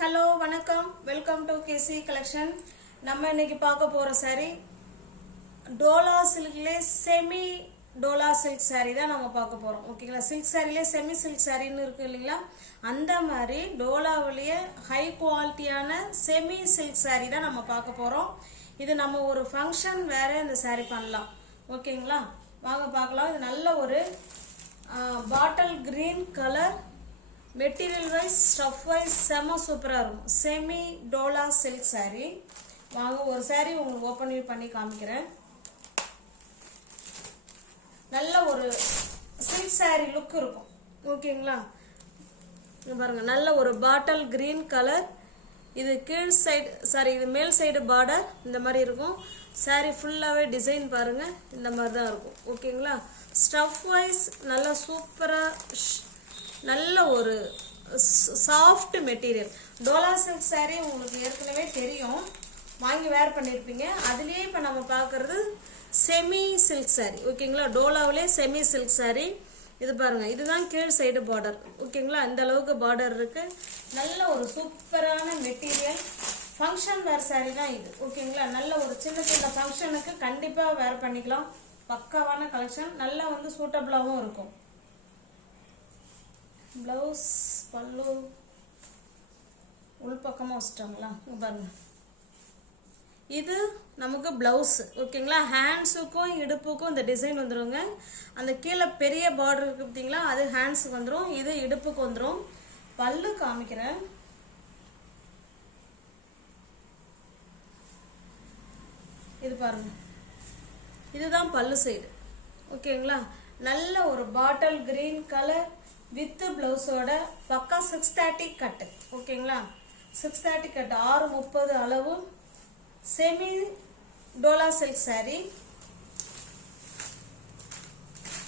hello வணக்கம் welcome to KC collection. நம்ம இன்னைக்கு பார்க்க போற saree டோலா சில்க்ல செமி டோலா சில்க் saree தான் நம்ம பார்க்க போறோம். ஓகேங்களா? சில்க் சாரியிலே செமி சில்க் சாரின்னு இருக்கு இல்லீங்களா? அந்த மாதிரி டோலாவிலேயே ஹை குவாலிட்டியான செமி சில்க் saree தான் நம்ம பார்க்க போறோம். இது நம்ம ஒரு ஃபங்க்ஷன் வேற இந்த saree பண்ணலாம். ஓகேங்களா? வாங்க பார்க்கலாம். இது நல்ல ஒரு bottle green colour material wise stuff wise செம சூப்பராக இருக்கும். Semi Dola silk saree. வாங்க ஒரு saree உங்களுக்கு ஓப்பன் பண்ணி காமிக்கிறேன். நல்ல ஒரு சில்க் saree லுக் இருக்கும். ஓகேங்களா? பாருங்க, நல்ல ஒரு பாட்டில் கிரீன் கலர். இது கீழ் சைடு சாரி இது மேல் சைடு பார்டர் இந்த மாதிரி இருக்கும். saree ஃபுல்லாகவே டிசைன் பாருங்க, இந்த மாதிரி தான் இருக்கும். ஓகேங்களா? ஸ்டஃப் வைஸ் நல்லா சூப்பராக நல்ல ஒரு soft material. Dola silk saree உங்களுக்கு ஏற்கனவே தெரியும், வாங்கி வேர் பண்ணியிருப்பீங்க. அதுலேயே இப்போ நம்ம பார்க்குறது செமி சில்க் saree. ஓகேங்களா? டோலாவிலே செமி சில்க் saree. இது பாருங்கள், இதுதான் கீழ் சைடு பார்டர். ஓகேங்களா? இந்த அளவுக்கு பார்டர் இருக்குது. நல்ல ஒரு சூப்பரான மெட்டீரியல். ஃபங்க்ஷன் வேர் saree தான் இது. ஓகேங்களா? நல்ல ஒரு சின்ன சின்ன ஃபங்க்ஷனுக்கு கண்டிப்பாக வேர் பண்ணிக்கலாம். பக்காவான கலெக்ஷன், நல்லா வந்து சூட்டபிளாகவும் இருக்கும். ப்ளவுஸ் பல்லு உள் பக்கமாக வச்சுட்டாங்களா பாருங்க. இது நமக்கு ப்ளவுஸ். ஓகேங்களா? ஹேண்ட்ஸுக்கும் இடுப்புக்கும் இந்த டிசைன் வந்துடுங்க. அந்த கீழே பெரிய பார்டர் இருக்குது பார்த்தீங்களா, அது ஹேண்ட்ஸுக்கு வந்துடும், இது இடுப்புக்கு வந்துடும். பல்லு காமிக்கிறேன். இது பாருங்க, இதுதான் பல்லு சைடு. ஓகேங்களா? நல்ல ஒரு பாட்டில் கிரீன் கலர் வித் பிளவுஸோட பக்கா 630 கட்டு. ஓகேங்களா? 630 கட்டு 630 அளவு செமி டோலா சில்க் saree.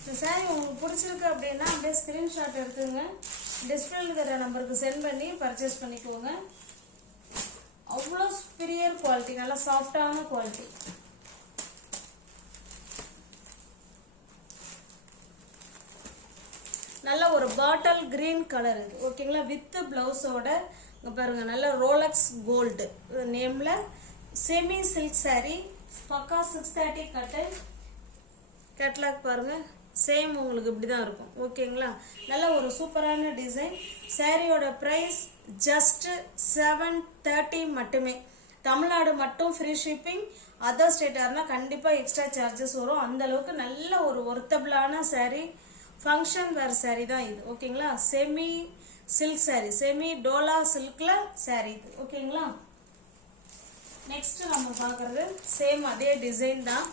இந்த saree உங்களுக்கு பிடிச்சிருக்கு அப்படின்னா அப்படியே ஸ்கிரீன்ஷாட் எடுத்துங்க, டிஸ்பிளேல இருக்கிற நம்பருக்கு சென்ட் பண்ணி பர்ச்சேஸ் பண்ணிக்கோங்க. அவ்வளோ சுப்பீரியர் குவாலிட்டி, நல்லா சாஃப்டான குவாலிட்டி. நல்ல ஒரு பாட்டில் கிரீன் கலர் இது. ஓகேங்களா? வித் பிளவுஸோட பாருங்க, நல்ல ரோலக்ஸ் கோல்டு நேம்ல செமி சில்க் saree. பக்கா 630 கட்டு. கேட்லாக் பாருங்க, சேம் உங்களுக்கு இப்படி தான் இருக்கும். ஓகேங்களா? நல்ல ஒரு சூப்பரான டிசைன். சாரியோட ப்ரைஸ் ஜஸ்ட் 730 மட்டுமே. தமிழ்நாடு மட்டும் ஃப்ரீ ஷிப்பிங். அதர் ஸ்டேட்டாக இருந்தால் கண்டிப்பாக எக்ஸ்ட்ரா சார்ஜஸ் வரும். அந்த அளவுக்கு நல்ல ஒரு ஒர்த்தபிளான saree. ஃபங்க்ஷன் வேர் saree தான் இது. ஓகேங்களா? Semi silk saree, semi dola சில்க்ல saree இது. ஓகேங்களா? நெக்ஸ்ட் நம்ம பார்க்கறது சேம் அதே டிசைன் தான்,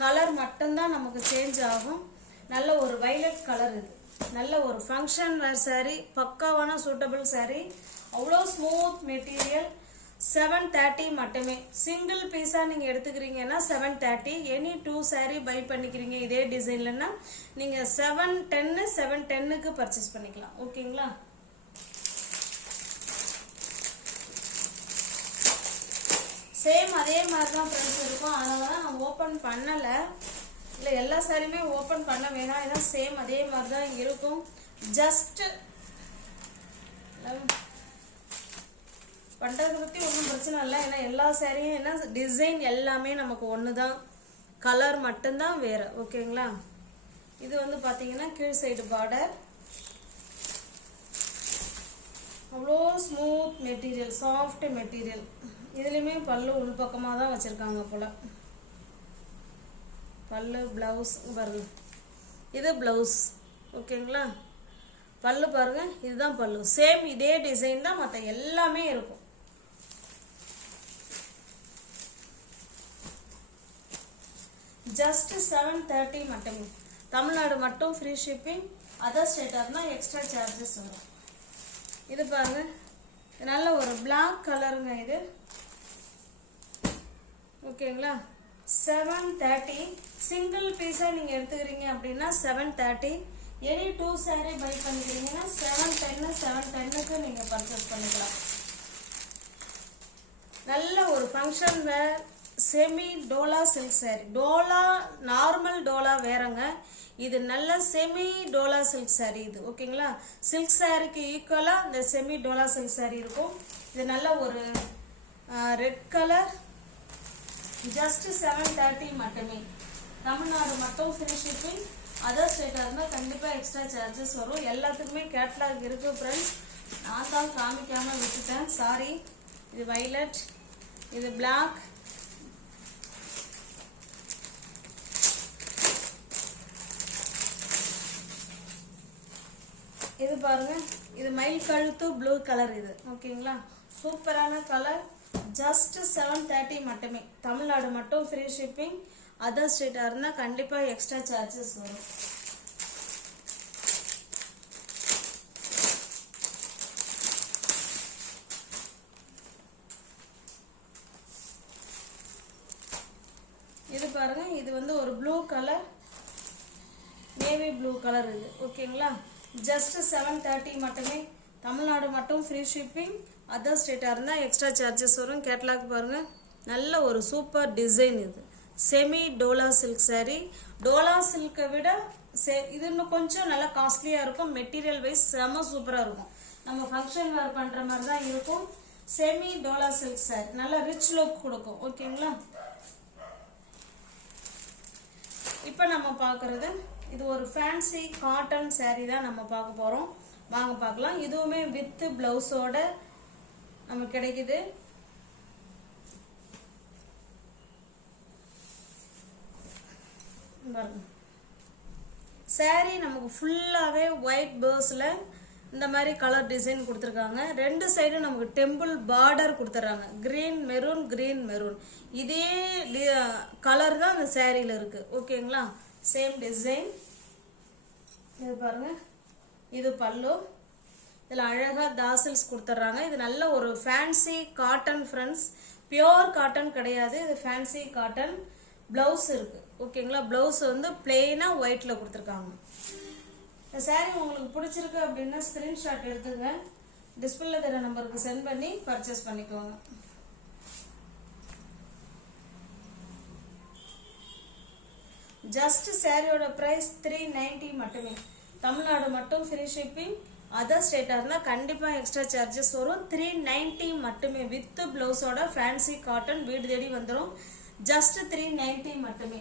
கலர் மட்டும்தான் நமக்கு சேஞ்ச் ஆகும். நல்ல ஒரு வைலட் கலர் இது. நல்ல ஒரு ஃபங்க்ஷன் வேர் saree, பக்காவான சூட்டபிள் saree. அவ்வளோ ஸ்மூத் மெட்டீரியல். 730 மட்டுமே. சிங்கிள் பீஸா நீங்க எடுத்துக்கிறீங்கன்னா 730. எனி 2 saree பை பண்ணிக்கிறீங்க இதே டிசைன்லன்னா நீங்க 710க்கு பர்ச்சேஸ் பண்ணிக்கலாம். ஓகேங்களா? சேம் அதே மாதிரி தான் ஃப்ரெண்ட்ஸ் இருக்கும். அதனால தான் நான் ஓப்பன் பண்ணலை. இல்லை, எல்லா சாரியுமே ஓப்பன் பண்ண வேணாம், ஏன்னா சேம் அதே மாதிரி தான் இருக்கும். ஜஸ்ட் பண்ணுறதை பற்றி ஒன்றும் பிரச்சனை இல்லை, ஏன்னா எல்லா சாரியும் என்ன டிசைன் எல்லாமே நமக்கு ஒன்று தான், கலர் மட்டும்தான் வேறு. ஓகேங்களா? இது வந்து பார்த்தீங்கன்னா கீழ் சைடு பார்டர். அவ்வளோ ஸ்மூத் மெட்டீரியல், சாஃப்ட் மெட்டீரியல். இதுலேயுமே பல்லு உள்பக்கமாக தான் வச்சுருக்காங்க போல். பல்லு ப்ளவுஸ் பாருங்க, இது ப்ளவுஸ். ஓகேங்களா? பல்லு பாருங்க, இதுதான் பல்லு. சேம் இதே டிசைன் தான் மற்ற எல்லாமே இருக்கும். ஜஸ்ட் 730 மட்டுமே. தமிழ்நாடு மட்டும் ஃப்ரீ ஷிப்பிங். அதர் ஸ்டேட்டாக இருந்தால் எக்ஸ்ட்ரா சார்ஜஸ் வரும். இது பாருங்க, நல்ல ஒரு பிளாக் கலருங்க இது. ஓகேங்களா? 730. சிங்கிள் பீஸாக நீங்கள் எடுத்துக்கிறீங்க அப்படின்னா 730. எனி 2 saree பை பண்ணிக்கிறீங்கன்னா 710க்கு நீங்கள் பர்ச்சேஸ் பண்ணிக்கலாம். நல்ல ஒரு ஃபங்க்ஷன் வேர் semi Dola silk saree. Dola normal Dola வேறங்க, இது நல்ல செமி டோலா சில்க் saree இது. ஓகேங்களா, சில்க் சாரிக்கு ஈக்குவலா இந்த செமி டோலா சில்க் saree இருக்கும். இது நல்ல ஒரு ரெட் கலர், ஜஸ்ட் 730 மட்டுமே. தமிழ்நாடு மட்டும் ஃப்ரீ ஷிப்பிங். அதர் ஸ்டேட்டாக இருந்தால் கண்டிப்பாக எக்ஸ்ட்ரா சார்ஜஸ் வரும். எல்லாத்துக்குமே கேட்லாக் இருக்குது ஃப்ரெண்ட்ஸ், நான் தான் காமிக்காமல் விட்டுட்டேன், சாரி. இது வைலட், இது பிளாக், இது பாருங்க, இது மயில் கழுத்து ப்ளூ கலர் இது. ஓகேங்களா, சூப்பரான கலர். ஜஸ்ட் 730 மட்டுமே. தமிழ்நாடு மட்டும் ஃப்ரீ ஷிப்பிங். அதர் ஸ்டேட்டாக இருந்தால் கண்டிப்பாக எக்ஸ்ட்ரா சார்ஜஸ் வரும். இது பாருங்க, இது வந்து ஒரு blue colour, navy blue colour இது. ஓகேங்களா, ஜஸ்ட் 730 மட்டுமே. தமிழ்நாடு மட்டும் ஃப்ரீ ஷிப்பிங். அதர் ஸ்டேட்டாக இருந்தால் எக்ஸ்ட்ரா சார்ஜஸ் வரும். கேட்லாக் பாருங்கள், நல்ல ஒரு சூப்பர் டிசைன் இது. Semi Dola silk saree. Dola சில்கை விட இது இன்னும் கொஞ்சம் நல்லா காஸ்ட்லியாக இருக்கும். மெட்டீரியல் வைஸ் செம சூப்பராக இருக்கும். நம்ம ஃபங்க்ஷன் வேர் பண்ணுற மாதிரி தான் இருக்கும். செமி டோலா சில்க் saree நல்லா ரிச் லுக் கொடுக்கும். ஓகேங்களா, இப்போ நம்ம பார்க்குறது இது ஒரு ஃபேன்சி காட்டன் saree தான் நம்ம பார்க்க போகிறோம். வாங்க பார்க்கலாம். இதுவுமே வித் பிளவுஸோட நமக்கு கிடைக்குது. saree நமக்கு ஃபுல்லாகவே ஒயிட் பேர்ஸில் இந்த மாதிரி கலர் டிசைன் கொடுத்துருக்காங்க. ரெண்டு சைடும் நமக்கு டெம்பிள் பார்டர் கொடுத்துட்றாங்க. கிரீன் மெரூன், கிரீன் மெரூன், இதே கலர் தான் அந்த சேரீல இருக்கு. ஓகேங்களா, சேம் டிசைன். இது பாருங்க, இது பல்லு. இதில் அழகாக தாசில்ஸ் கொடுத்துட்றாங்க. இது நல்ல ஒரு fancy cotton friends, pure cotton கிடையாது, இது ஃபேன்சி காட்டன். ப்ளவுஸ் இருக்கு. ஓகேங்களா, ப்ளவுஸ் வந்து பிளெயினாக ஒயிட்டில் கொடுத்துருக்காங்க. இந்த saree உங்களுக்கு பிடிச்சிருக்கு அப்படின்னா ஸ்க்ரீன்ஷாட் எடுத்துங்க, டிஸ்பிளேல தர நம்பருக்கு சென்ட் பண்ணி பர்ச்சேஸ் பண்ணிக்கோங்க. ஜஸ்ட் சாரியோட ப்ரைஸ் 390 மட்டுமே. தமிழ்நாடு மட்டும் ஃப்ரீ ஷிப்பிங். அதர் ஸ்டேட்டாக இருந்தால் கண்டிப்பாக எக்ஸ்ட்ரா சார்ஜஸ் வரும். 390 மட்டுமே. வித் ப்ளவுஸோட ஃபேன்சி காட்டன் வீடு தேடி வந்துடும். ஜஸ்ட் 390 மட்டுமே.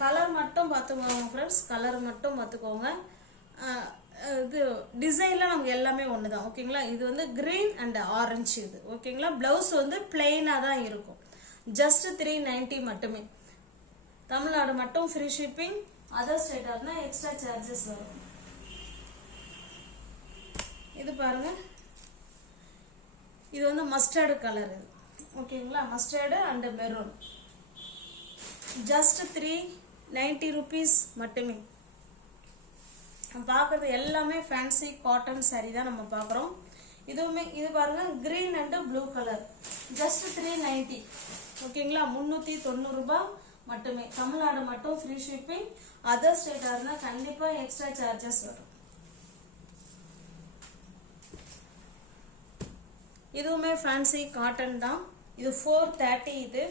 கலர் மட்டும் பார்த்துக்கோங்க ஃப்ரெண்ட்ஸ், கலர் மட்டும் பார்த்துக்கோங்க. இது டிசைனில் நமக்கு எல்லாமே ஒன்று தான். ஓகேங்களா, இது வந்து கிரீன் அண்ட் ஆரஞ்சு இது. ஓகேங்களா, ப்ளவுஸ் வந்து பிளெயினாக தான் இருக்கும். ஜஸ்ட் 390 மட்டுமே. தமிழ்நாடு மட்டும் ஃப்ரீ ஷிப்பிங். அதர் ஸ்டேட்டாக இருந்தால் எக்ஸ்ட்ரா சார்ஜஸ் வரும். இது பாருங்க, இது வந்து மஸ்டர்டு கலர் இது. ஓகேங்களா, mustard and maroon. Just 390 rupees மட்டுமே. பார்க்குறது எல்லாமே ஃபேன்சி காட்டன் saree தான் நம்ம பார்க்குறோம். இதுவுமே இது பாருங்க, green and blue colour. Just 390. ஓகேங்களா, 390 ரூபாய் மட்டுமே. தமிழ்நாடு மட்டும் ஃப்ரீ ஷிப்பிங். அதர் ஸ்டேட்டாக இருந்தால் கண்டிப்பாக எக்ஸ்ட்ரா சார்ஜஸ் வரும். இதுவுமே ஃபேன்சி காட்டன் தான். இது 430. இது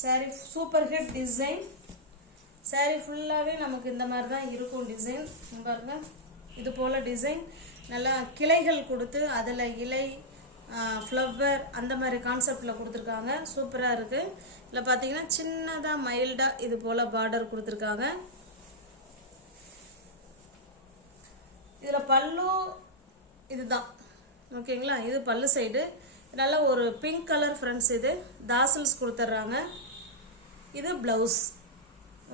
saree super hit design. saree ஃபுல்லாகவே நமக்கு இந்த மாதிரி தான் இருக்கும் டிசைன். பாருங்க, இது போல் டிசைன் நல்லா கிளைகள் கொடுத்து அதில் இலை ஃப்ளவர் அந்த மாதிரி கான்செப்டில் கொடுத்துருக்காங்க. சூப்பராக இருக்குது. இதில் பார்த்தீங்கன்னா சின்னதாக மைல்டாக இது போல் பார்டர் கொடுத்துருக்காங்க. இதில் பல்லு இதுதான். ஓகேங்களா, இது பல்லு சைடு. நல்ல ஒரு பிங்க் கலர் ஃப்ரெண்ட்ஸ். இது தாசில்ஸ் கொடுத்துட்றாங்க. இது ப்ளவுஸ்.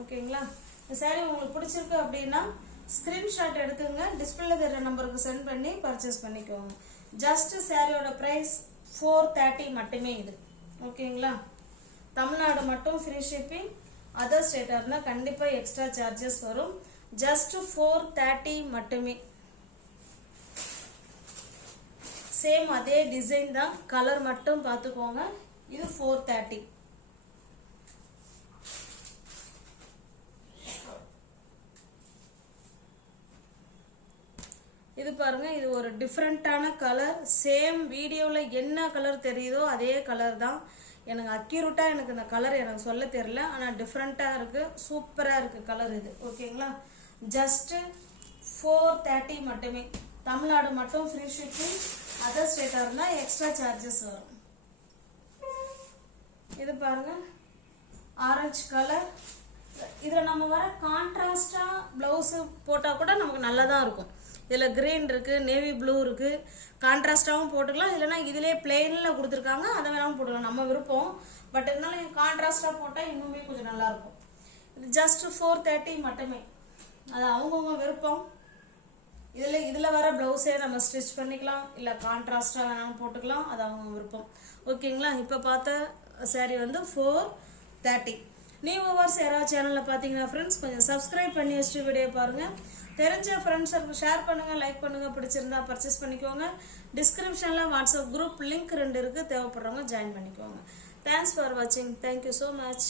ஓகேங்களா, இந்த saree உங்களுக்கு பிடிச்சிருக்கு அப்படின்னா ஸ்க்ரீன்ஷாட் எடுத்துங்க, டிஸ்பிளேல தர நம்பருக்கு சென்ட் பண்ணி பர்ச்சேஸ் பண்ணிக்கோங்க. ஜஸ்ட் சாரியோட ப்ரைஸ் 430 மட்டுமே இது. ஓகேங்களா, தமிழ்நாடு மட்டும் ஃப்ரீ ஷிப்பிங். அதர் ஸ்டேட்டாக இருந்தால் கண்டிப்பாக எக்ஸ்ட்ரா சார்ஜஸ் வரும். ஜஸ்ட் 430 மட்டுமே. சேம் அதே டிசைன் தான், கலர் மட்டும் பார்த்துக்கோங்க. இது 430. இது பாருங்க, இது ஒரு டிஃப்ரெண்ட்டான கலர். சேம் வீடியோவில் என்ன கலர் தெரியுதோ அதே கலர் தான். எனக்கு அக்யூரேட்டாக எனக்கு இந்த கலர் எனக்கு சொல்ல தெரியல, ஆனால் டிஃப்ரெண்ட்டாக இருக்குது, சூப்பராக இருக்குது கலர் இது. ஓகேங்களா, ஜஸ்ட்டு 430 மட்டுமே. தமிழ்நாடு மட்டும் ஃப்ரீ ஷிப்பிங், அதர் ஸ்டேட்டாக இருந்தால் எக்ஸ்ட்ரா சார்ஜஸ் வரும். இது பாருங்க, ஆரஞ்சு கலர். இதில் நம்ம வர கான்ட்ராஸ்டாக ப்ளவுஸு போட்டால் கூட நமக்கு நல்லா தான் இருக்கும். இதில் க்ரீன் இருக்குது, நேவி ப்ளூ இருக்குது, கான்ட்ராஸ்டாகவும் போட்டுக்கலாம். இல்லைனா இதிலே பிளெயினில் கொடுத்துருக்காங்க, அதை வேணாலும் போட்டுக்கலாம், நம்ம விருப்பம். பட் இருந்தாலும் கான்ட்ராஸ்டாக போட்டால் இன்னுமே கொஞ்சம் நல்லாயிருக்கும். இது ஜஸ்ட் 430 மட்டுமே, அது அவங்கவுங்க விருப்பம். இதில் வர ப்ளவுஸே நம்ம ஸ்டிச் பண்ணிக்கலாம், இல்லை கான்ட்ராஸ்டாக வேணாலும் போட்டுக்கலாம், அது அவங்க விருப்பம். ஓகேங்களா, இப்போ பார்த்த சாரீ வந்து 430. நியூ வியூவர்ஸ் யாராவது சேனலில் பார்த்தீங்கன்னா ஃப்ரெண்ட்ஸ் கொஞ்சம் சப்ஸ்கிரைப் பண்ணி வச்சுட்டு வீடியோ பாருங்கள். தெரிஞ்ச ஃப்ரெண்ட்ஸுக்கு ஷேர் பண்ணுங்கள், லைக் பண்ணுங்கள், பிடிச்சிருந்தா பர்ச்சேஸ் பண்ணிக்கோங்க. டிஸ்கிரிப்ஷனில் வாட்ஸ்அப் குரூப் லிங்க் 2 இருக்குது, தேவைப்படுறவங்க ஜாயின் பண்ணிக்கோங்க. தேங்க்ஸ் ஃபார் வாட்சிங். Thank you so much.